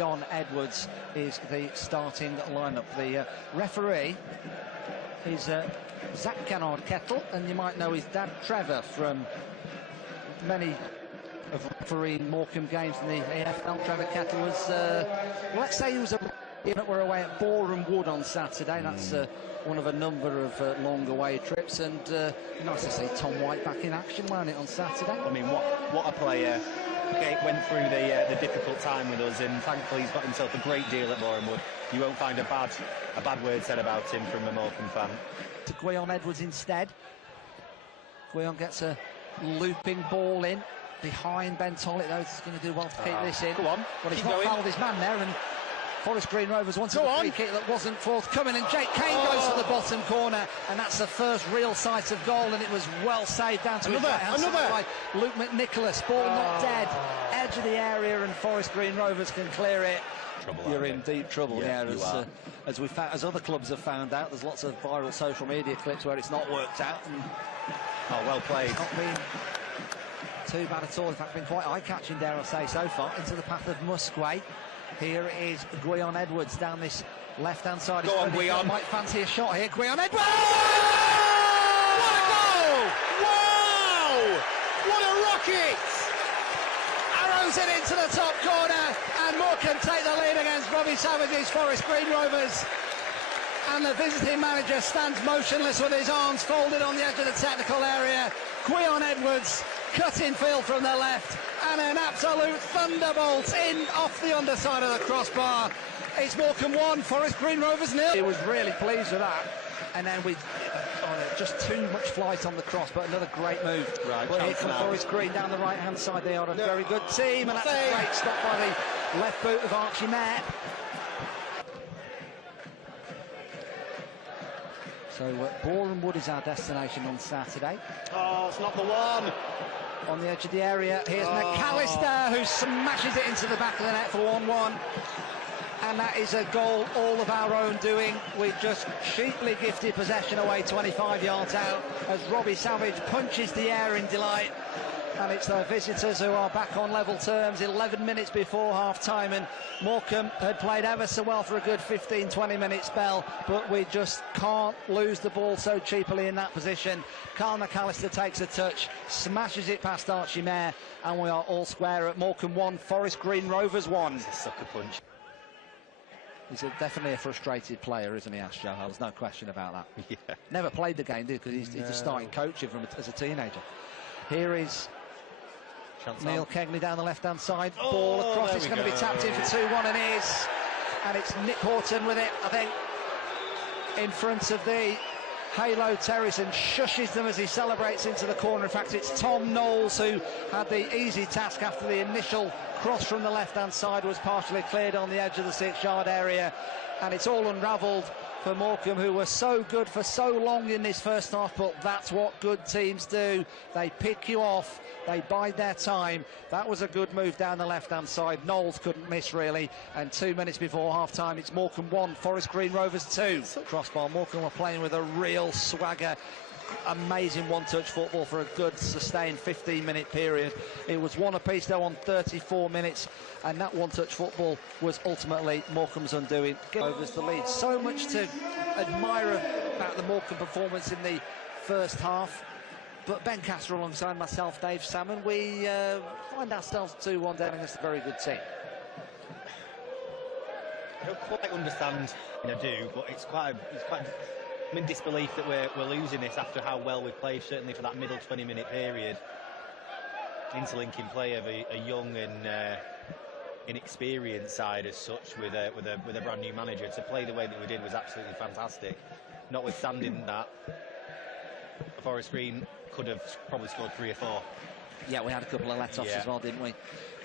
Gwion Edwards is the starting lineup. The referee is Zach Kennard Kettle, and you might know his dad Trevor from many of refereeing Morecambe games in the AFL. Trevor Kettle was, let's say he was we're away at Boreham Wood on Saturday. That's one of a number of long away trips, and nice to see Tom White back in action, wasn't it, on Saturday? I mean, what a player. Okay, went through the difficult time with us, and thankfully he's got himself a great deal at Boreham Wood. You won't find a bad word said about him from a Morecambe fan. To Gwion Edwards instead. Gwion gets a looping ball in behind Ben Tollett, though. He's going to do well to keep this in. Go on, but he's not fouled his man there, and Forest Green Rovers wanted a free kick that wasn't forthcoming, and Jake Kane goes for the bottom corner, and that's the first real sight of goal, and it was well saved down to his right-hand side by Luke McNicholas. Ball not dead, edge of the area, and Forest Green Rovers can clear it. You're in deep trouble, as other clubs have found out. There's lots of viral social media clips where it's not worked out, and well played. It's not been too bad at all. In fact, been quite eye-catching, dare I say, so far, into the path of Musquay. Here is Gwion Edwards down this left-hand side. Go on, Gwion. Might fancy a shot here. Gwion Edwards! What a goal! Wow! What a rocket! Arrows it into the top corner, and Morecambe take the lead against Robbie Savage's Forest Green Rovers. And the visiting manager stands motionless with his arms folded on the edge of the technical area. Gwion Edwards, cutting field from the left, and an absolute thunderbolt in off the underside of the crossbar. It's Morecambe 1, Forest Green Rovers 0. He was really pleased with that, and then just too much flight on the cross, but another great move. Right, but here from Forest Green down the right-hand side. They are a very good team, and that's a great stop by the left boot of Archie Mayer. So Boreham Wood is our destination on Saturday. Oh, it's not the one. On the edge of the area, here's McAllister, who smashes it into the back of the net for 1-1. And that is a goal all of our own doing. We've just cheaply gifted possession away 25 yards out as Robbie Savage punches the air in delight. And it's the visitors who are back on level terms 11 minutes before half-time, and Morecambe had played ever so well for a good 15-20 minute spell, but we just can't lose the ball so cheaply in that position. Carl McAllister takes a touch, smashes it past Archie Mayer, and we are all square at Morecambe 1, Forest Green Rovers 1. It's a sucker punch. He's definitely a frustrated player, isn't he, Ash Johal? There's no question about that. Yeah. Never played the game, did he? Because he's a starting coach as a teenager. Here is Neil Kegney down the left-hand side. Ball across. It's going to be tapped in for 2-1, and it is. And it's Nick Horton with it, I think, in front of the Halo Terrace, and shushes them as he celebrates into the corner. In fact, it's Tom Knowles who had the easy task after the initial cross from the left-hand side was partially cleared on the edge of the 6-yard area. And it's all unravelled for Morecambe, who were so good for so long in this first half, but that's what good teams do. They pick you off, they bide their time. That was a good move down the left-hand side. Knowles couldn't miss, really. And 2 minutes before half-time, it's Morecambe 1, Forest Green Rovers 2. Crossbar. Morecambe were playing with a real swagger. Amazing one-touch football for a good sustained 15-minute period. It was one apiece though on 34 minutes, and that one-touch football was ultimately Morecambe's undoing. Rovers the lead. So much to admire about the Morecambe performance in the first half, but Ben Castor alongside myself, Dave Salmon, we find ourselves 2-1 down against a very good team. I don't quite understand, I do, but it's quite I'm in disbelief that we're losing this after how well we've played, certainly for that middle 20-minute period. Interlinking play of a young and inexperienced side as such, with a brand new manager. To play the way that we did was absolutely fantastic. Notwithstanding that, Forest Green could have probably scored 3 or 4. Yeah, we had a couple of let-offs as well, didn't we?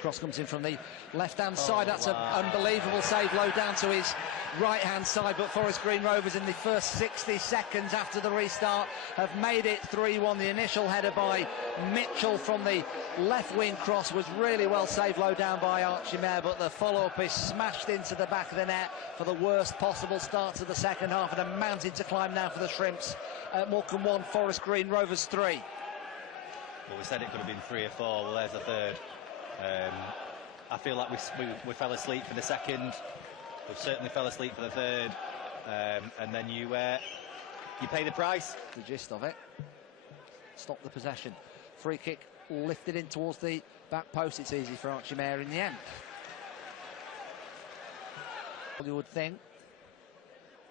Cross comes in from the left-hand side. That's an unbelievable save low down to his right-hand side, but Forest Green Rovers in the first 60 seconds after the restart have made it 3-1. The initial header by Mitchell from the left wing cross was really well saved low down by Archie Mayer, but the follow-up is smashed into the back of the net for the worst possible start to the second half, and a mountain to climb now for the Shrimps. Morecambe 1, Forest Green Rovers 3. Well, we said it could have been 3 or 4. Well, there's a third. I feel like we fell asleep for the second. We certainly fell asleep for the third, and then you pay the price. The gist of it. Stop the possession. Free kick lifted in towards the back post. It's easy for Archie Mayer in the end. You would think.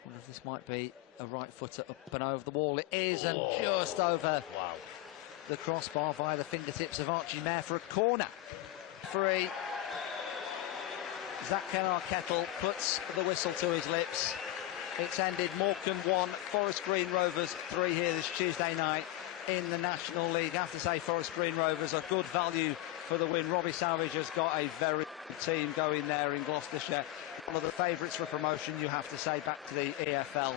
Wonder if this might be a right footer up and over the wall. It is, and just over the crossbar via the fingertips of Archie Mayer for a corner. Free. Zach Kennar-Kettle puts the whistle to his lips. It's ended. Morecambe 1, Forest Green Rovers 3 here this Tuesday night in the National League. I have to say, Forest Green Rovers are good value for the win. Robbie Savage has got a very good team going there in Gloucestershire. One of the favourites for promotion, you have to say, back to the EFL.